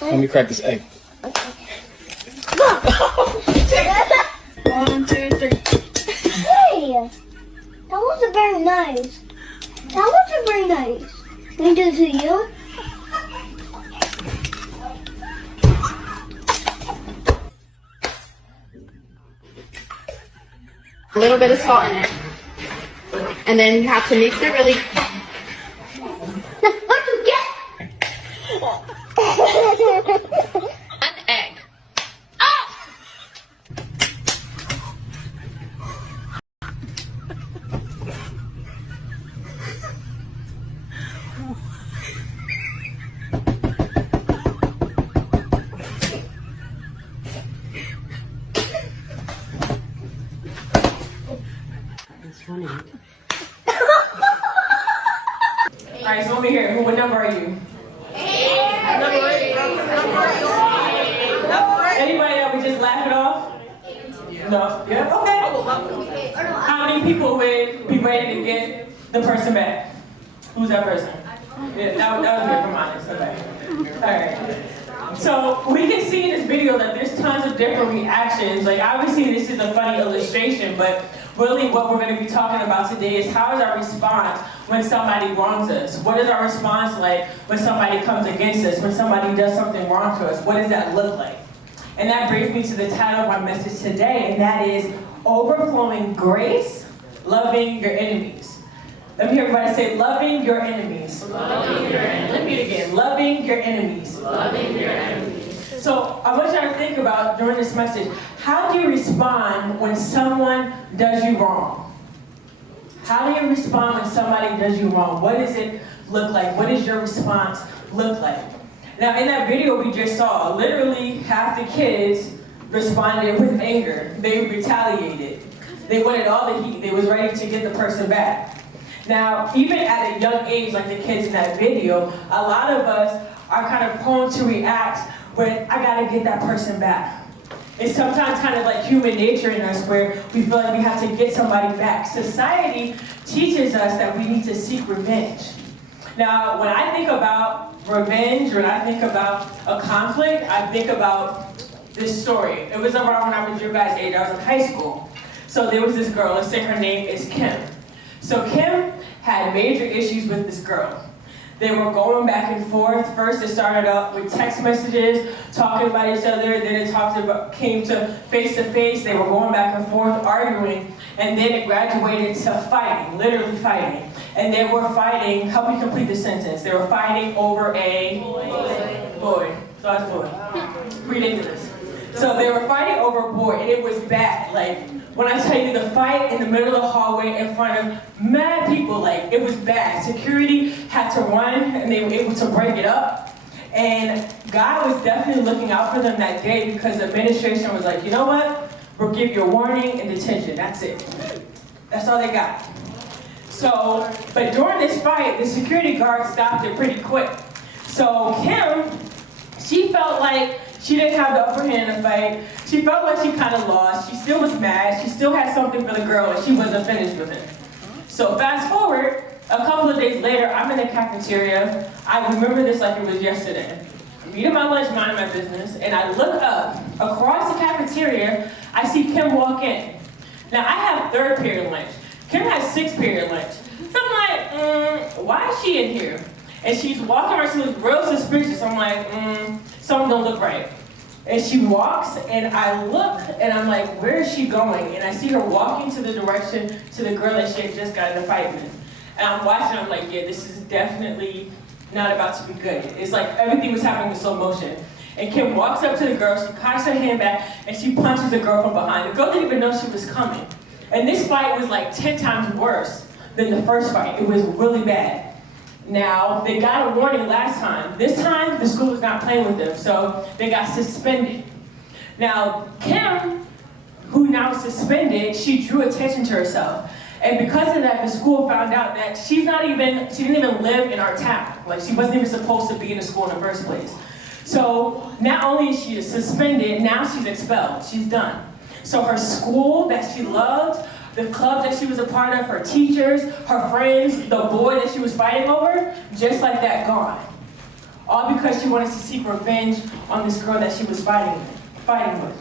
Let me crack this egg. One, two, three. Hey! That wasn't very nice. That wasn't very nice. Can I do it to you? A little bit of salt in it. And then you have to mix it really. What'd you get? An egg. Alright, so over here, what number are you? Anybody that would just laugh it off? No? Yeah? Okay. How many people would be ready to get the person back? Who's that person? Yeah, that was good from honest. Okay. Alright. So we can see in this video that there's tons of different reactions. Like obviously this is a funny illustration, but really what we're going to be talking about today is how is our response when somebody wrongs us? What is our response like when somebody comes against us, when somebody does something wrong to us? What does that look like? And that brings me to the title of my message today, and that is Overflowing Grace, Loving Your Enemies. Let me hear everybody say, loving your enemies. Loving your enemies. Let me hear it again, loving your enemies. Loving your enemies. So I want you to think about during this message, how do you respond when someone does you wrong? How do you respond when somebody does you wrong? What does it look like? What does your response look like? Now in that video we just saw, literally half the kids responded with anger. They retaliated. They wanted all the heat. They was ready to get the person back. Now, even at a young age, like the kids in that video, a lot of us are kind of prone to react when I gotta get that person back. It's sometimes kind of like human nature in us where we feel like we have to get somebody back. Society teaches us that we need to seek revenge. Now, when I think about revenge, when I think about a conflict, I think about this story. It was around when I was your guys' age. I was in high school. So there was this girl, let's say her name is Kim. So Kim had major issues with this girl. They were going back and forth. First, it started up with text messages, talking about each other. Then it came to face. They were going back and forth, arguing. And then it graduated to fighting, literally fighting. And they were fighting, help me complete the sentence. They were fighting over a boy. So that's boy. Ridiculous. So they were fighting over a boy, and it was bad. Like, when I tell you the fight in the middle of the hallway in front of mad people, like, it was bad. Security had to run, and they were able to break it up. And God was definitely looking out for them that day because the administration was like, you know what? We'll give you a warning and detention. That's it. That's all they got. So, but during this fight, the security guard stopped it pretty quick. So Kim, she felt like she didn't have the upper hand in the fight. She felt like she kind of lost. She still was mad. She still had something for the girl, and she wasn't finished with it. So fast forward, a couple of days later, I'm in the cafeteria. I remember this like it was yesterday. I'm eating my lunch, minding my business, and I look up. Across the cafeteria, I see Kim walk in. Now, I have third period lunch. Kim has sixth period lunch. So I'm like, why is she in here? And she's walking around, she looks real suspicious. I'm like, something don't look right. And she walks, and I look, and I'm like, where is she going? And I see her walking to the direction to the girl that she had just got in a fight with. And I'm watching, I'm like, yeah, this is definitely not about to be good. It's like everything was happening in slow motion. And Kim walks up to the girl, she cocks her hand back, and she punches the girl from behind. The girl didn't even know she was coming. And this fight was like 10 times worse than the first fight. It was really bad. Now, they got a warning last time. This time, the school was not playing with them, so they got suspended. Now, Kim, who now is suspended, she drew attention to herself. And because of that, the school found out that she didn't even live in our town. Like, she wasn't even supposed to be in the school in the first place. So, not only is she suspended, now she's expelled. She's done. So her school that she loved, the club that she was a part of, her teachers, her friends, the boy that she was fighting over, just like that, gone. all because she wanted to seek revenge on this girl that she was fighting with.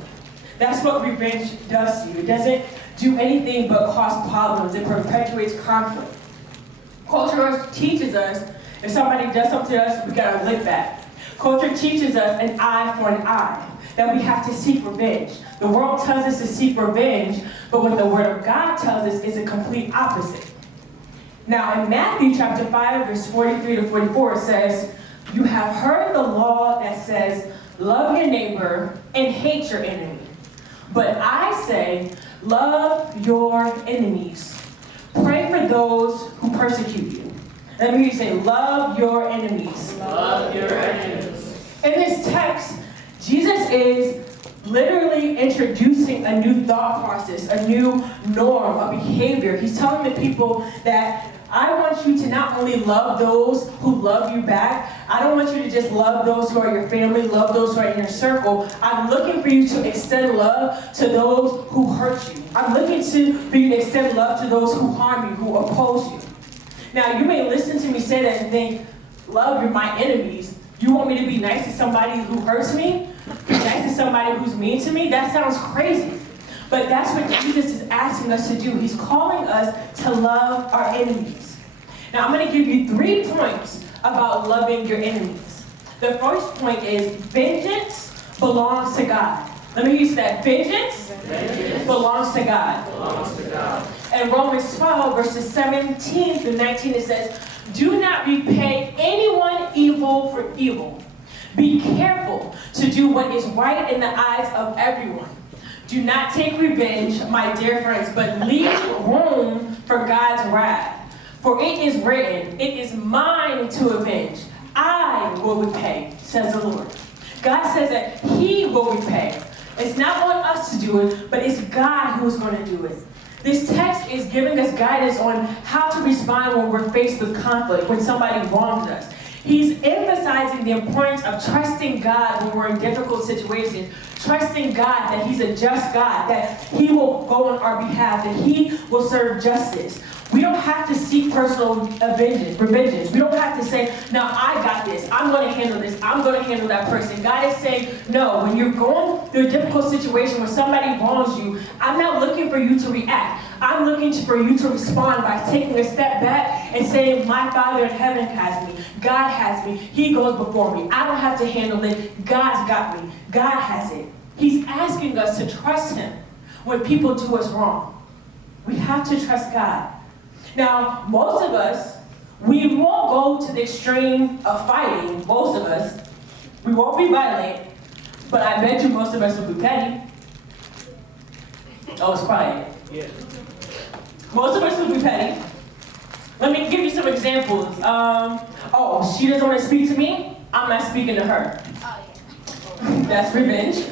That's what revenge does to you. It doesn't do anything but cause problems. It perpetuates conflict. Culture teaches us if somebody does something to us, we gotta live back. Culture teaches us an eye for an eye, that we have to seek revenge. The world tells us to seek revenge, but what the Word of God tells us is a complete opposite. Now, in Matthew chapter 5, verse 43 to 44, it says, "You have heard the law that says, love your neighbor and hate your enemy. But I say, love your enemies. Pray for those who persecute you." Let me hear you say, love your enemies. Love your enemies. In this text, Jesus is literally introducing a new thought process, a new norm, a behavior. He's telling the people that I want you to not only love those who love you back, I don't want you to just love those who are your family, love those who are in your circle. I'm looking for you to extend love to those who hurt you. I'm looking for you to extend love to those who harm you, who oppose you. Now, you may listen to me say that and think, love my enemies. You want me to be nice to somebody who hurts me? Be nice to somebody who's mean to me? That sounds crazy. But that's what Jesus is asking us to do. He's calling us to love our enemies. Now, I'm going to give you 3 points about loving your enemies. The first point is vengeance belongs to God. Let me use that. Vengeance belongs to God. Belongs to God. In Romans 12, verses 17 through 19, it says, "Do not repay anyone evil for evil. Be careful to do what is right in the eyes of everyone. Do not take revenge, my dear friends, but leave room for God's wrath. For it is written, it is mine to avenge. I will repay, says the Lord." God says that He will repay. It's not on us to do it, but it's God who is going to do it. This text is giving us guidance on how to respond when we're faced with conflict, when somebody wrongs us. He's emphasizing the importance of trusting God when we're in difficult situations. Trusting God that He's a just God, that He will go on our behalf, that He will serve justice. We don't have to seek personal revenges. We don't have to say, "Now I got this. I'm going to handle this. I'm going to handle that person." God is saying, no, when you're going through a difficult situation, when somebody wrongs you, I'm not looking for you to react. I'm looking for you to respond by taking a step back and saying, "My Father in heaven has me. God has me. He goes before me. I don't have to handle it. God's got me. God has it." He's asking us to trust Him when people do us wrong. We have to trust God. Now, most of us, we won't go to the extreme of fighting. Most of us. We won't be violent, but I bet you most of us will be petty. Oh, it's quiet. Yeah. Most of us will be petty. Let me give you some examples. Oh, she doesn't want to speak to me? I'm not speaking to her. That's revenge.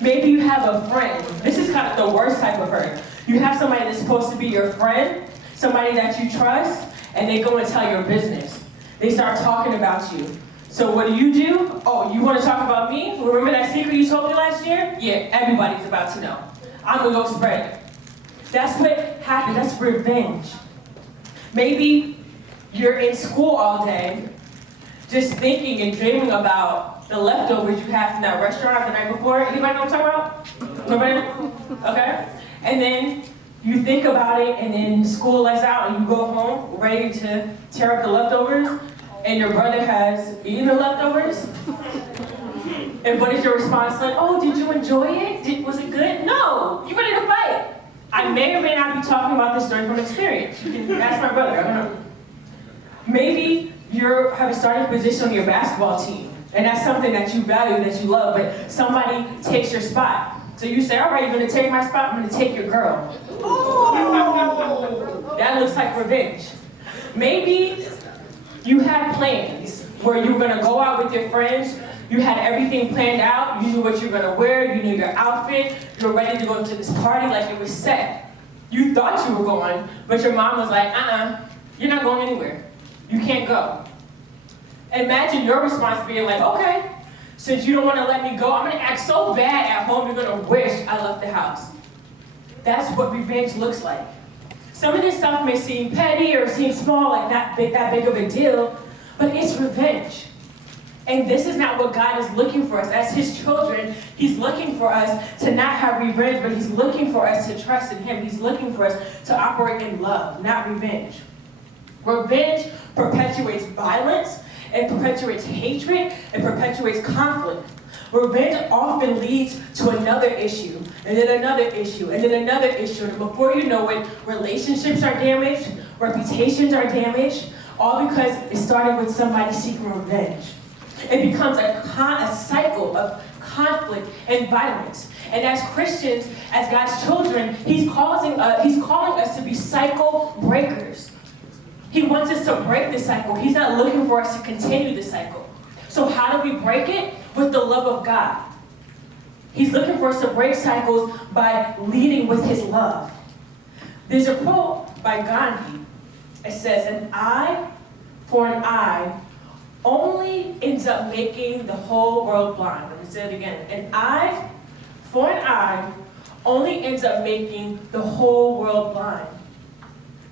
Maybe you have a friend. This is kind of the worst type of hurt. You have somebody that's supposed to be your friend, somebody that you trust, and they go and tell your business. They start talking about you. So what do? Oh, you want to talk about me? Remember that secret you told me last year? Yeah, everybody's about to know. I'm going to go spread it. That's what happened. That's revenge. Maybe you're in school all day, just thinking and dreaming about the leftovers you had from that restaurant the night before. Anybody know what I'm talking about? Nobody? Okay. And then you think about it, and then school lets out, and you go home ready to tear up the leftovers, and your brother has eaten the leftovers. And what is your response? Like, "Oh, did you enjoy it? Was it good?" No, you ready to fight. I may or may not be talking about this story from experience. You can ask my brother, I don't know. Maybe you have a starting position on your basketball team, and that's something that you value, that you love, but somebody takes your spot. So you say, "All right, you're going to take my spot, I'm going to take your girl." Ooh, that looks like revenge. Maybe you had plans where you were going to go out with your friends. You had everything planned out. You knew what you were going to wear. You knew your outfit. You were ready to go to this party like it was set. You thought you were going, but your mom was like, "You're not going anywhere. You can't go." Imagine your response being like, "Okay, since you don't want to let me go, I'm going to act so bad at home you're going to wish I left the house." That's what revenge looks like. Some of this stuff may seem petty or seem small, like not that big of a deal, but it's revenge. And this is not what God is looking for us. As his children, he's looking for us to not have revenge, but he's looking for us to trust in him. He's looking for us to operate in love, not revenge. Revenge perpetuates violence, it perpetuates hatred, it perpetuates conflict. Revenge often leads to another issue, and then another issue, and then another issue. And before you know it, relationships are damaged, reputations are damaged, all because it started with somebody seeking revenge. It becomes a cycle of conflict and violence. And as Christians, as God's children, he's calling us to be cycle breakers. He wants us to break the cycle. He's not looking for us to continue the cycle. So how do we break it? With the love of God. He's looking for us to break cycles by leading with his love. There's a quote by Gandhi. It says, an eye for an eye only ends up making the whole world blind. Let me say it again. An eye for an eye only ends up making the whole world blind.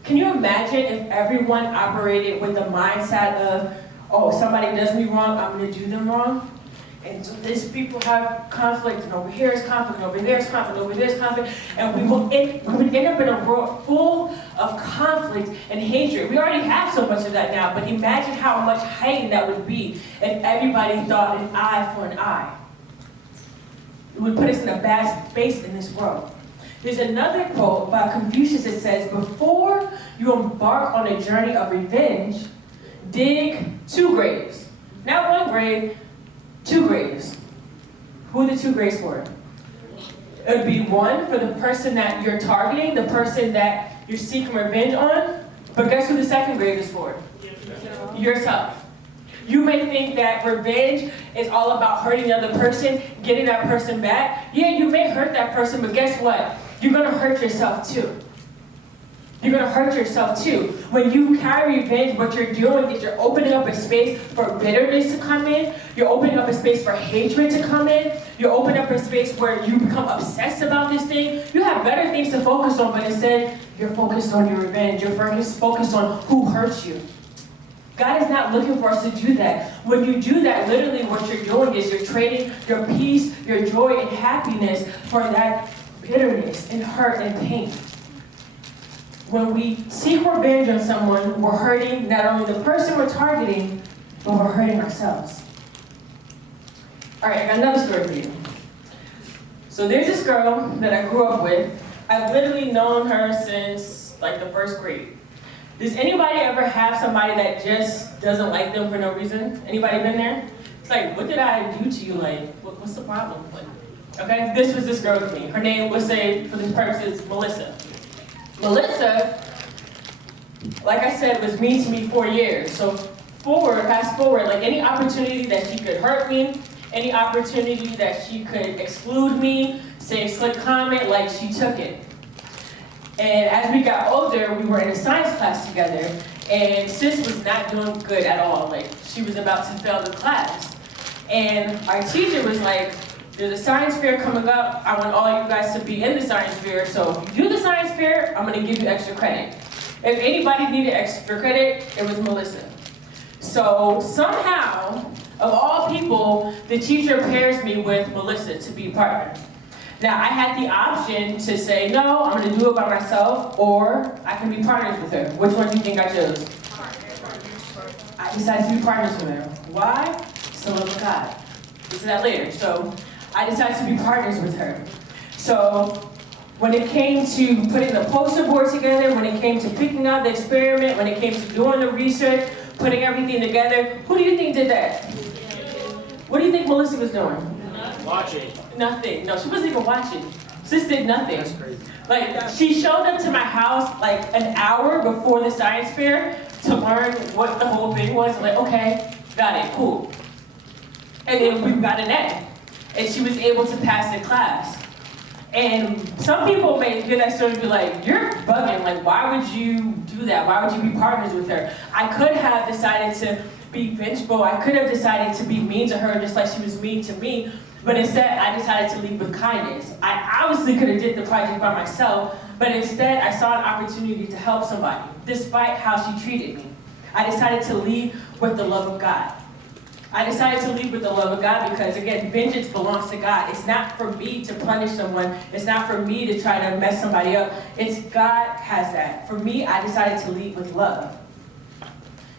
Can you imagine if everyone operated with the mindset of, oh, somebody does me wrong, I'm going to do them wrong? And so these people have conflict, and over here is conflict, and over there is conflict, and over there is conflict, and we would end up in a world full of conflict and hatred. We already have so much of that now, but imagine how much heightened that would be if everybody thought an eye for an eye. It would put us in a bad space in this world. There's another quote by Confucius that says, before you embark on a journey of revenge, dig 2 graves. Not 1 grave, 2 graves. Who are the 2 graves for? It would be 1 for the person that you're targeting, the person that you're seeking revenge on. But guess who the 2nd grave is for? Yourself. You may think that revenge is all about hurting the other person, getting that person back. Yeah, you may hurt that person, but guess what? You're going to hurt yourself too. You're going to hurt yourself too. When you carry revenge, what you're doing is you're opening up a space for bitterness to come in. You're opening up a space for hatred to come in. You're opening up a space where you become obsessed about this thing. You have better things to focus on, but instead, you're focused on your revenge. You're focused on who hurts you. God is not looking for us to do that. When you do that, literally what you're doing is you're trading your peace, your joy, and happiness for that bitterness and hurt and pain. When we seek revenge on someone, we're hurting not only the person we're targeting, but we're hurting ourselves. All right, I got another story for you. So there's this girl that I grew up with. I've literally known her since like the 1st grade. Does anybody ever have somebody that just doesn't like them for no reason? Anybody been there? It's like, what did I do to you? Like, what's the problem? Okay, this was this girl to me. Her name, let's say, for this purpose, is Melissa. Melissa, like I said, was mean to me for years. So fast forward, like any opportunity that she could hurt me, any opportunity that she could exclude me, say a slick comment, like she took it. And as we got older, we were in a science class together, and sis was not doing good at all. Like she was about to fail the class. And our teacher was like, there's a science fair coming up. I want all you guys to be in the science fair. So if you do the science fair, I'm going to give you extra credit. If anybody needed extra credit, it was Melissa. So somehow, of all people, the teacher pairs me with Melissa to be a partner. Now, I had the option to say, no, I'm going to do it by myself, or I can be partners with her. Which one do you think I chose? I decided to be partners with her. Why? It's the love of God. Get to that later. So I decided to be partners with her. So when it came to putting the poster board together, when it came to picking out the experiment, when it came to doing the research, putting everything together, who do you think did that? What do you think Melissa was doing? Watching. Nothing. No, she wasn't even watching. Sis did nothing. That's crazy. Like, she showed up to my house like an hour before the science fair to learn what the whole thing was. I'm like, okay, got it, cool. And then we got an A. And she was able to pass the class. And some people may hear that story and be like, you're bugging. Like, why would you do that? Why would you be partners with her? I could have decided to be vengeful. I could have decided to be mean to her just like she was mean to me. But instead, I decided to lead with kindness. I obviously could have did the project by myself, but instead, I saw an opportunity to help somebody, despite how she treated me. I decided to lead with the love of God. I decided to lead with the love of God because, again, vengeance belongs to God. It's not for me to punish someone. It's not for me to try to mess somebody up. It's God has that. For me, I decided to lead with love.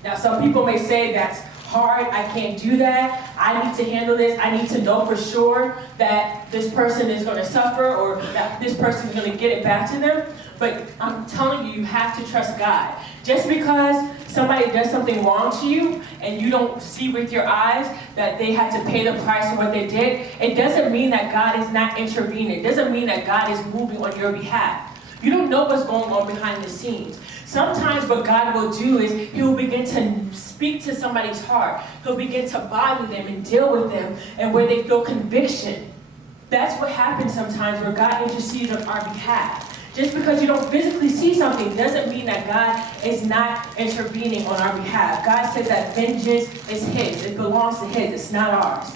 Now, some people may say that's hard. I can't do that. I need to handle this. I need to know for sure that this person is going to suffer or that this person is going to get it back to them. But I'm telling you, you have to trust God. Just because somebody does something wrong to you and you don't see with your eyes that they had to pay the price for what they did, it doesn't mean that God is not intervening. It doesn't mean that God is moving on your behalf. You don't know what's going on behind the scenes. Sometimes what God will do is He will begin to speak to somebody's heart. He'll begin to bother them and deal with them and where they feel conviction. That's what happens sometimes where God intercedes on our behalf. Just because you don't physically see something doesn't mean that God is not intervening on our behalf. God says that vengeance is His. It belongs to His. It's not ours.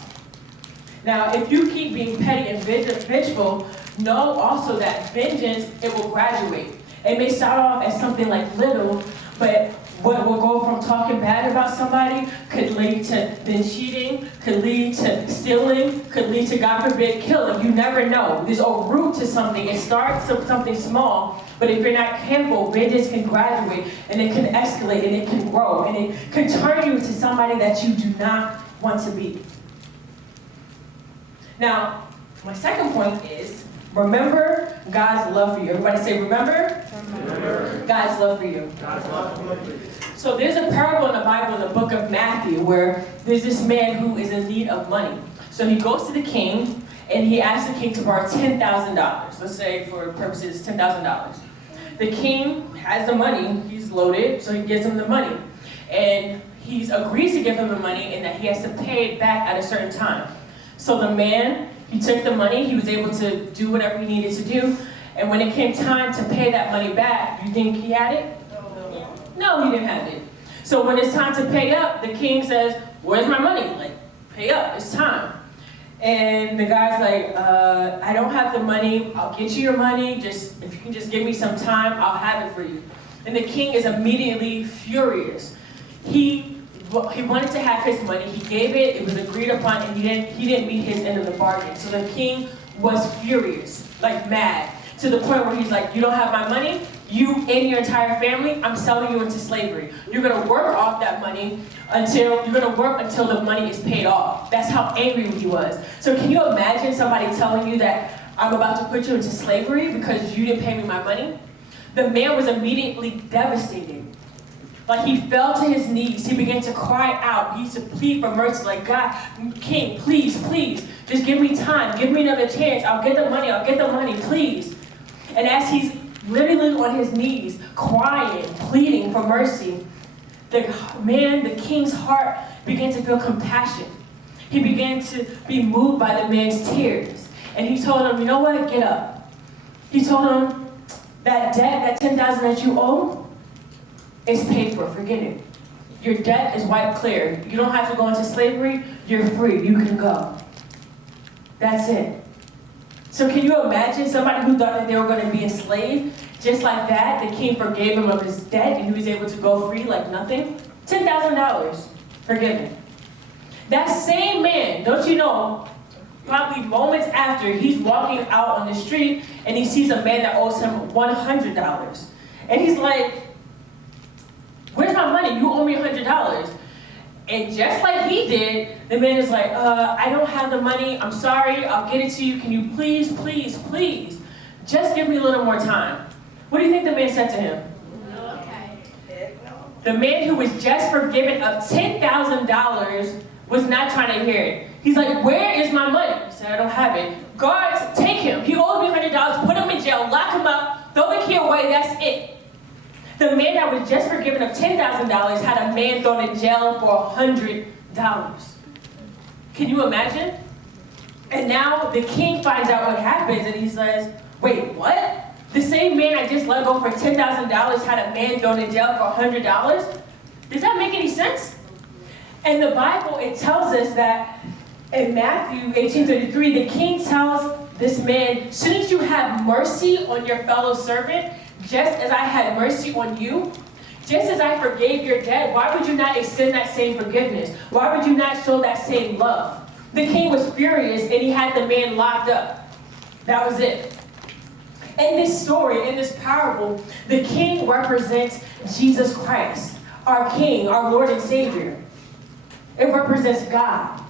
Now, if you keep being petty and vengeful, know also that vengeance, it will graduate. It may start off as something like little, but what will go from talking bad about somebody could lead to then cheating, could lead to stealing, could lead to, God forbid, killing. You never know. There's a root to something. It starts with something small, but if you're not careful, vengeance can graduate, and it can escalate, and it can grow, and it can turn you into somebody that you do not want to be. Now, my second point is, remember God's love for you. Everybody say, remember? Remember God's love for you. God's love for you. So there's a parable in the Bible in the book of Matthew where there's this man who is in need of money. So he goes to the king and he asks the king to borrow $10,000. Let's say for purposes $10,000. The king has the money. He's loaded, so he gives him the money. And he agrees to give him the money and that he has to pay it back at a certain time. So the man, he took the money, he was able to do whatever he needed to do, and when it came time to pay that money back, you think he had it? No, he didn't have it. So when it's time to pay up, the king says, where's my money? Like, pay up, it's time. And the guy's like, I don't have the money, I'll get you your money, if you can just give me some time, I'll have it for you. And the king is immediately furious. He wanted to have his money, he gave it, it was agreed upon, and he didn't meet his end of the bargain. So the king was furious, like mad, to the point where he's like, you don't have my money, you and your entire family, I'm selling you into slavery. You're gonna work off that money until the money is paid off. That's how angry he was. So can you imagine somebody telling you that I'm about to put you into slavery because you didn't pay me my money? The man was immediately devastated. Like he fell to his knees, he began to cry out, he used to plead for mercy, like, God, King, please, please, just give me time, give me another chance, I'll get the money, please. And as he's literally on his knees, crying, pleading for mercy, the king's heart began to feel compassion. He began to be moved by the man's tears. And he told him, you know what, get up. He told him, that debt, that $10,000 that you owe, it's paid for, forget it. Your debt is wiped clear. You don't have to go into slavery, you're free, you can go. That's it. So can you imagine somebody who thought that they were going to be enslaved? Just like that, the king forgave him of his debt and he was able to go free like nothing? $10,000 forgiven. That same man, don't you know, probably moments after, he's walking out on the street and he sees a man that owes him $100. And he's like, where's my money? You owe me $100. And just like he did, the man is like, I don't have the money. I'm sorry. I'll get it to you. Can you please, please, please, just give me a little more time? What do you think the man said to him? Okay. The man who was just forgiven of $10,000 was not trying to hear it. He's like, where is my money? He said, I don't have it. Guards, take him. He owes me $100. Put him in jail. Lock him up. Throw the key away. That's it. The man that was just forgiven of $10,000 had a man thrown in jail for $100. Can you imagine? And now the king finds out what happens and he says, wait, what? The same man I just let go for $10,000 had a man thrown in jail for $100? Does that make any sense? And the Bible, it tells us that in Matthew 18:33, the king tells this man, shouldn't you have mercy on your fellow servant? Just as I had mercy on you, Just as I forgave your debt, why would you not extend that same forgiveness? Why would you not show that same love? The king was furious and he had the man locked up. That was it. In this story, in this parable, the king represents Jesus Christ, our king, our Lord and Savior. It represents God.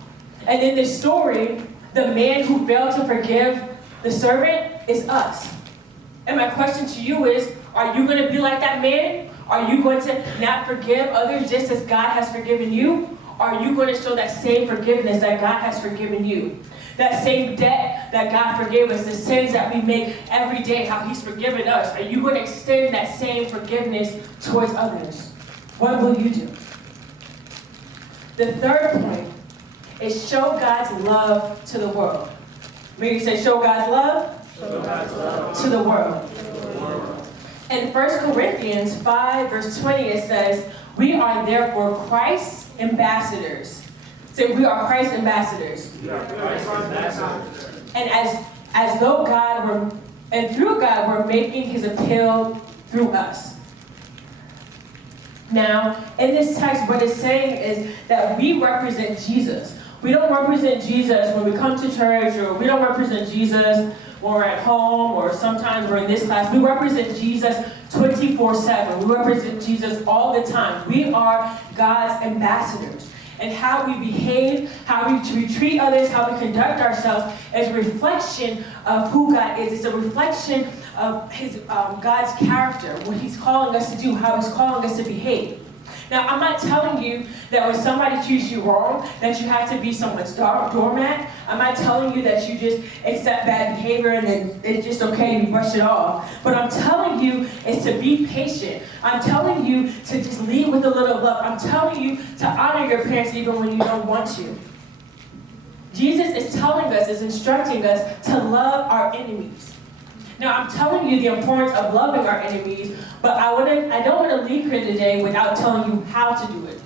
And in this story, the man who failed to forgive the servant is us. And my question to you is, are you going to be like that man? Are you going to not forgive others just as God has forgiven you? Or are you going to show that same forgiveness that God has forgiven you? That same debt that God forgave us, the sins that we make every day, how he's forgiven us. Are you going to extend that same forgiveness towards others? What will you do? The third point is show God's love to the world. Maybe say, show God's love, to the world. In 1 Corinthians 5, verse 20, it says, we are therefore Christ's ambassadors. Say, we are Christ's ambassadors. And as though God were, and through God, we're making his appeal through us. Now, in this text, what it's saying is that we represent Jesus. We don't represent Jesus when we come to church, or we don't represent Jesus when we're at home, or sometimes we're in this class. We represent Jesus 24/7. We represent Jesus all the time. We are God's ambassadors. And how we behave, how we treat others, how we conduct ourselves is a reflection of who God is. It's a reflection of his God's character, what he's calling us to do, how he's calling us to behave. Now, I'm not telling you that when somebody treats you wrong, that you have to be someone's doormat. I'm not telling you that you just accept bad behavior and then it's just okay, you brush it off. But I'm telling you is to be patient. I'm telling you to just lead with a little love. I'm telling you to honor your parents even when you don't want to. Jesus is telling us, is instructing us to love our enemies. Now, I'm telling you the importance of loving our enemies, but I don't want to leave here today without telling you how to do it.